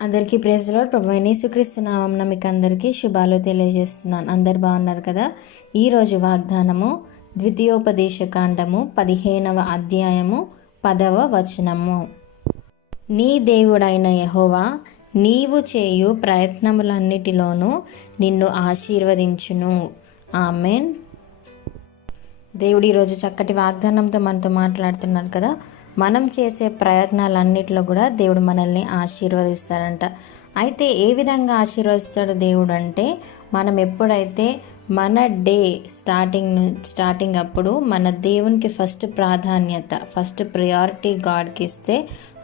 అందరికీ praise the lord. ప్రభువైన యేసుక్రీస్తు నామమున మీకు అందరికీ శుభాలు తెలియజేస్తున్నాను. అందరు బాగున్నారు కదా. ఈరోజు వాగ్దానము ద్వితీయోపదేశ కాండము 15వ అధ్యాయము 10వ వచనము. నీ దేవుడైన యెహోవా నీవు చేయు ప్రయత్నములన్నిటిలోనూ నిన్ను ఆశీర్వదించును. ఆమెన్. దేవుడు ఈరోజు చక్కటి వాగ్దానంతో మనతో మాట్లాడుతున్నాడు కదా. మనం చేసే ప్రయత్నాలన్నిటిలో కూడా దేవుడు మనల్ని ఆశీర్వదిస్తాడంట. అయితే ఏ విధంగా ఆశీర్వదిస్తాడు దేవుడు అంటే, మనం ఎప్పుడైతే మన డే స్టార్టింగ్ అప్పుడు మన దేవునికి ఫస్ట్ ప్రాధాన్యత, ఫస్ట్ ప్రయారిటీ గాడ్కి ఇస్తే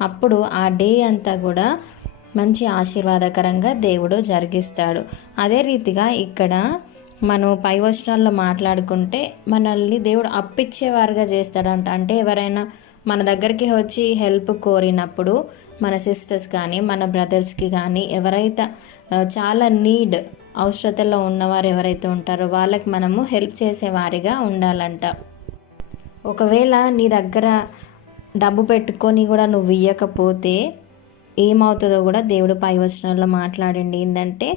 అప్పుడు ఆ డే అంతా కూడా మంచి ఆశీర్వాదకరంగా దేవుడు జరిగిస్తాడు. అదే రీతిగా ఇక్కడ మనం పై వచనాల్లో మాట్లాడుకుంటే మనల్ని దేవుడు అప్పిచ్చేవారుగా చేస్తాడంట. అంటే ఎవరైనా మన దగ్గరికి వచ్చి హెల్ప్ కోరినప్పుడు మన సిస్టర్స్ కానీ మన బ్రదర్స్కి కానీ ఎవరైతే చాలా అవసరతలో ఉన్నవారు ఎవరైతే ఉంటారో వాళ్ళకి మనము హెల్ప్ చేసేవారిగా ఉండాలంట. ఒకవేళ నీ దగ్గర డబ్బు పెట్టుకొని కూడా నువ్వు ఇయ్యకపోతే ఏమవుతుందో కూడా దేవుడు పై వచనాల్లో మాట్లాడండి. ఏంటంటే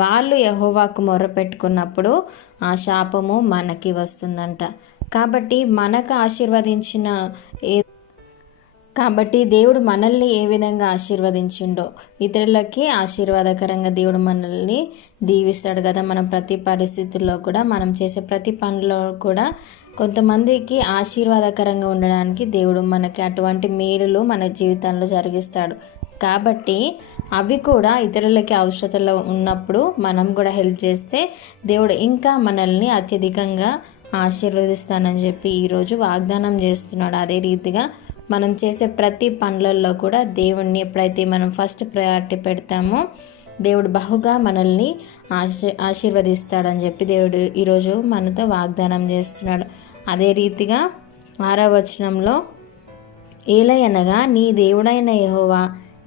వాళ్ళు యెహోవాకు మొర్ర పెట్టుకున్నప్పుడు ఆ శాపము మనకి వస్తుందంట. కాబట్టి దేవుడు మనల్ని ఏ విధంగా ఆశీర్వదించిండో ఇతరులకి ఆశీర్వాదకరంగా దేవుడు మనల్ని దీవిస్తాడు కదా. మనం ప్రతి పరిస్థితుల్లో కూడా మనం చేసే ప్రతి పనిలో కూడా కొంతమందికి ఆశీర్వాదకరంగా ఉండడానికి దేవుడు మనకి అటువంటి మేలులు మన జీవితంలో జరిగిస్తాడు. కాబట్టి అవి కూడా ఇతరులకి అవసరతలో ఉన్నప్పుడు మనం కూడా హెల్ప్ చేస్తే దేవుడు ఇంకా మనల్ని అత్యధికంగా ఆశీర్వదిస్తానని చెప్పి ఈరోజు వాగ్దానం చేస్తున్నాడు. అదే రీతిగా మనం చేసే ప్రతి పనులలో కూడా దేవుణ్ణి ఎప్పుడైతే మనం ఫస్ట్ ప్రయారిటీ పెడతామో దేవుడు బహుగా మనల్ని ఆశీర్వదిస్తాడని చెప్పి దేవుడు ఈరోజు మనతో వాగ్దానం చేస్తున్నాడు. అదే రీతిగా 6వ వచనంలో, ఏలయనగా నీ దేవుడైన యెహోవా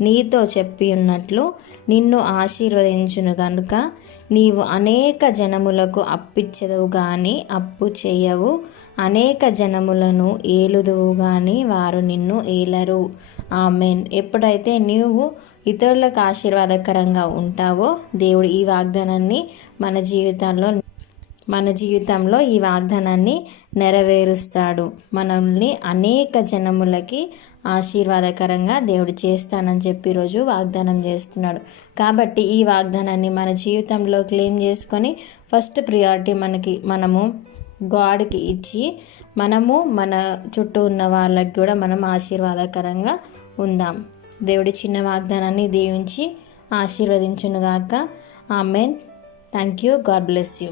నీతో చెప్పి ఉన్నట్లు నిన్ను ఆశీర్వదించును గనుక నీవు అనేక జనములకు అప్పిచ్చెదవు గాని అప్పు చేయవు, అనేక జనములను ఏలుదువు గాని వారు నిన్ను ఏలరు. ఆమెన్. ఎప్పుడైతే నీవు ఇతరులకు ఆశీర్వాదకరంగా ఉంటావో దేవుడు ఈ వాగ్దానాన్ని మన జీవితంలో ఈ వాగ్దానాన్ని నెరవేరుస్తాడు. మనల్ని అనేక జనములకి ఆశీర్వాదకరంగా దేవుడు చేస్తానని చెప్పి ఈరోజు వాగ్దానం చేస్తున్నాడు. కాబట్టి ఈ వాగ్దానాన్ని మన జీవితంలో క్లెయిమ్ చేసుకొని ఫస్ట్ ప్రియారిటీ మనము గాడ్కి ఇచ్చి మనము మన చుట్టూ ఉన్న వాళ్ళకి కూడా మనం ఆశీర్వాదకరంగా ఉందాం. దేవుడి చిన్న వాగ్దానాన్ని దీవించి ఆశీర్వదించునుగాక. Amen. Thank you. God bless you.